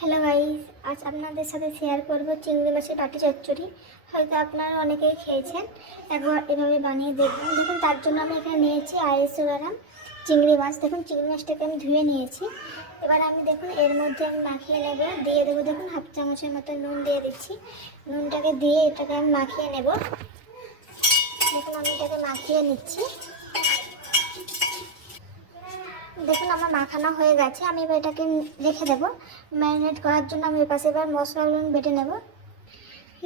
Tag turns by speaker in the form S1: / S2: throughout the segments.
S1: Hello guys আজ আপনাদের সাথে শেয়ার করব চিংড়ি মাছের বাটি চচ্চড়ি। হয়তো আপনারা অনেকেই খেয়েছেন। একবার এভাবে বানিয়ে দেখবেন। দেখুন, তার জন্য আমি এখানে নিয়েছি আড়াইশো গ্রাম চিংড়ি মাছ। দেখুন, চিংড়ি মাছটাকে আমি ধুয়ে নিয়েছি। এবার আমি দেখুন, এর মধ্যে আমি মাখিয়ে নেব। দিয়ে দেবো, দেখুন, হাফ চামচের মতো নুন দিয়ে দিচ্ছি। নুনটাকে দিয়ে এটাকে আমি মাখিয়ে নেব। দেখুন, আমি এটাকে মাখিয়ে নিচ্ছি। দেখুন, আমার মাখানো হয়ে গেছে। আমি এবার এটাকে রেখে দেবো। ম্যারিনেট করার জন্য আমি পাশে এবার মশলাগুলো বেটে নেব।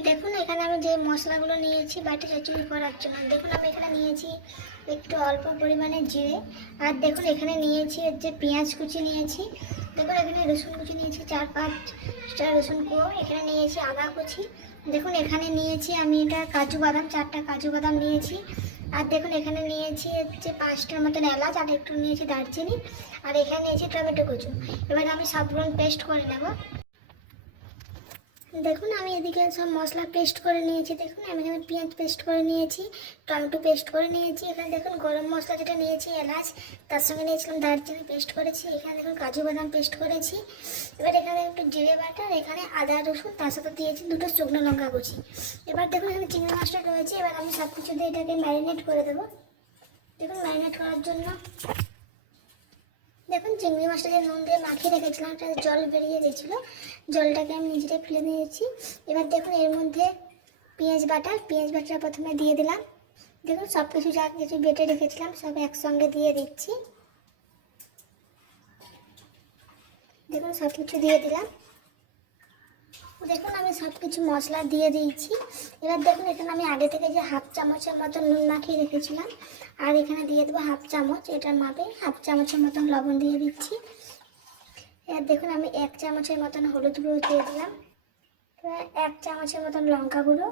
S1: দেখুন, এখানে আমি যে মশলাগুলো নিয়েছি বাটি চচ্চড়ি করার জন্য। দেখুন, আমি এখানে নিয়েছি একটু অল্প পরিমাণে জিরে। আর দেখুন, এখানে নিয়েছি হচ্ছে পেঁয়াজ কুচি নিয়েছি। দেখুন, এখানে রসুন কুচি নিয়েছি, চার পাঁচটা রসুন কুয়ো। এখানে নিয়েছি আদা কুচি। দেখুন, এখানে নিয়েছি আমি এটা কাজু বাদাম, চারটা কাজু বাদাম নিয়েছি। আর দেখুন, এখানে নিয়েছি হচ্ছে পাঁচটার মতন এলাচ, আর একটু নিয়েছি দারচিনি, আর এখানে নিয়েছি টমেটো কুচু। এবার আমি সবগুলো পেস্ট করে নেব। দেখুন, আমি এদিকে সব মশলা পেস্ট করে নিয়েছি। দেখুন, আমি এখানে পেঁয়াজ পেস্ট করে নিয়েছি, টমেটো পেস্ট করে নিয়েছি। এখানে দেখুন, গরম মশলা যেটা নিয়েছি, এলাচ, তার সঙ্গে নিয়েছিলাম দারচিনি পেস্ট করেছি। এখানে দেখুন, কাজু বাদাম পেস্ট করেছি। এবার এখানে একটু জিরে বাটার এখানে আদা, রসুন, তার সাথে দিয়েছি দুটো শুকনো লঙ্কা কুচি। এবার দেখুন, এখানে চিংড়ি মাছটা রয়েছে। এবার আমি সব কিছু দিয়ে এটাকে ম্যারিনেট করে দেবো। দেখুন ম্যারিনেট করার জন্য দেখুন, চিংড়ি মাছটা যে নুন দিয়ে মাখিয়ে রেখেছিলাম, একটা জল বেরিয়ে গেছিল। জলটাকে আমি নিজেটাই ফেলে দিয়েছি। এবার দেখুন, এর মধ্যে পেঁয়াজ বাটা পেঁয়াজ বাটা প্রথমে দিয়ে দিলাম। দেখুন সব কিছু যা কিছু বেটে রেখেছিলাম, সব একসঙ্গে দিয়ে দিচ্ছি। দেখুন সব কিছু দিয়ে দিলাম। দেখুন, আমি সব কিছু মশলা দিয়ে দিয়েছি। এবার দেখুন, এখানে আমি আগে থেকে যে হাফ চামচের মতো নুন মাখিয়ে রেখেছিলাম, আর এখানে দিয়ে দেবো হাফ চামচ এটার মাপে হাফ চামচের মতন লবণ দিয়ে দিচ্ছি। এবার দেখুন, আমি এক চামচের মতন হলুদ গুঁড়ো দিয়ে দিলাম এক চামচের মতন লঙ্কা গুঁড়ো।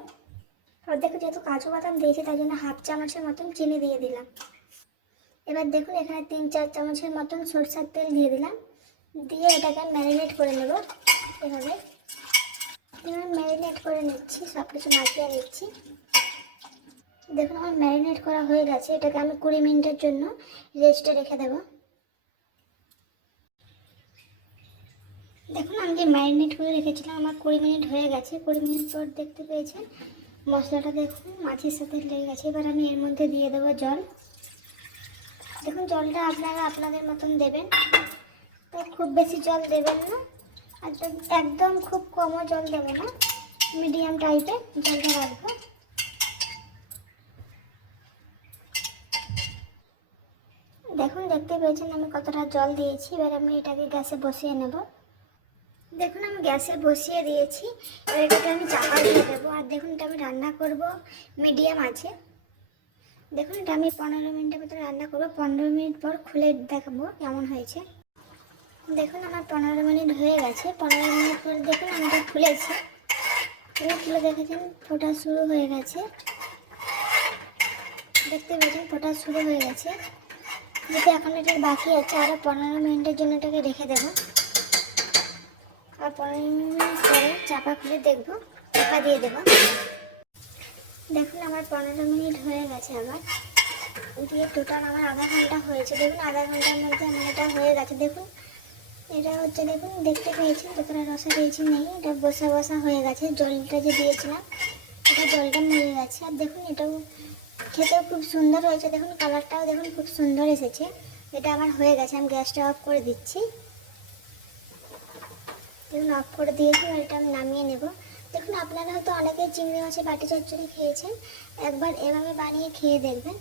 S1: আর দেখুন, যেহেতু কাজু বাদাম দিয়েছি, তাই জন্য হাফ চামচের মতন চিনি দিয়ে দিলাম। এবার দেখুন, এখানে তিন চার চামচের মতন সরষের তেল দিয়ে দিলাম। দিয়ে এটাকে ম্যারিনেট করে নেব এভাবে। এবার ম্যারিনেট করে নিচ্ছি সব কিছু মাখিয়ে নিচ্ছি। দেখুন, আমার ম্যারিনেট করা হয়ে গেছে। এটাকে আমি কুড়ি মিনিটের জন্য রেস্টে রেখে দেবো। দেখুন, আমি যে ম্যারিনেট করে রেখেছিলাম, আমার কুড়ি মিনিট হয়ে গেছে। কুড়ি মিনিট পর দেখতে পেয়েছেন, মশলাটা দেখুন, মাছের সাথে লেগে গেছে। এবার আমি এর মধ্যে দিয়ে দেবো জল। দেখুন, জলটা আপনারা আপনাদের মতন দেবেন। তো খুব বেশি জল দেবেন না। একদম একদম খুব কমও জল দেবো না। মিডিয়াম টাইপের জলটা রাখব। দেখুন, দেখতে পেয়েছেন আমি কতটা জল দিয়েছি। এবার আমি এটাকে গ্যাসে বসিয়ে নেব। দেখুন, আমি গ্যাসে বসিয়ে দিয়েছি। এবার এটাকে আমি চাপা দিয়ে দেবো। আর দেখুন, এটা আমি রান্না করব। মিডিয়াম আছে। দেখুন, এটা আমি পনেরো মিনিটের মতো রান্না করব। পনেরো মিনিট পর খুলে দেখাবো কেমন হয়েছে। দেখুন আমার পনেরো মিনিট হয়ে গেছে। পনেরো মিনিট পর দেখুন খুলেছি। এবার খুলে দেখেছেন, ফোটা শুরু হয়ে গেছে। দেখতে পেয়েছেন, ফোটা শুরু হয়ে গেছে। যেহেতু এখন এটা বাকি আছে আরও পনেরো মিনিটের জন্য এটাকে রেখে দেবো। আর পনেরো মিনিট পরে চাপা খুলে দেখব, চাপা দিয়ে দেবো। দেখুন আমার পনেরো মিনিট হয়ে গেছে আমার। দিয়ে টোটাল আমার আধা ঘণ্টা হয়েছে। দেখুন আধা ঘণ্টার মধ্যে আমার এটা হয়ে গেছে। দেখুন এটা হচ্ছে দেখুন, দেখতে পেয়েছি যতটা রসা দিয়েছি নেই, এটা বসা বসা হয়ে গেছে, জলটা যে দিয়েছিলাম, এটা জলটা মরে গেছে। আর দেখুন, এটাও খেতেও খুব সুন্দর হয়েছে, দেখুন, কালারটাও দেখুন, খুব সুন্দর এসেছে। এটা আমার হয়ে গেছে, আমি গ্যাসটা অফ করে দিচ্ছি। দেখুন, অফ করে দিয়েছি এটা আমি নামিয়ে নেব। দেখুন, আপনারা হয়তো অনেকেই চিংড়ি মাছের বাটি চচ্চড়ি খেয়েছেন, একবার এভাবে বানিয়ে খেয়ে দেখবেন।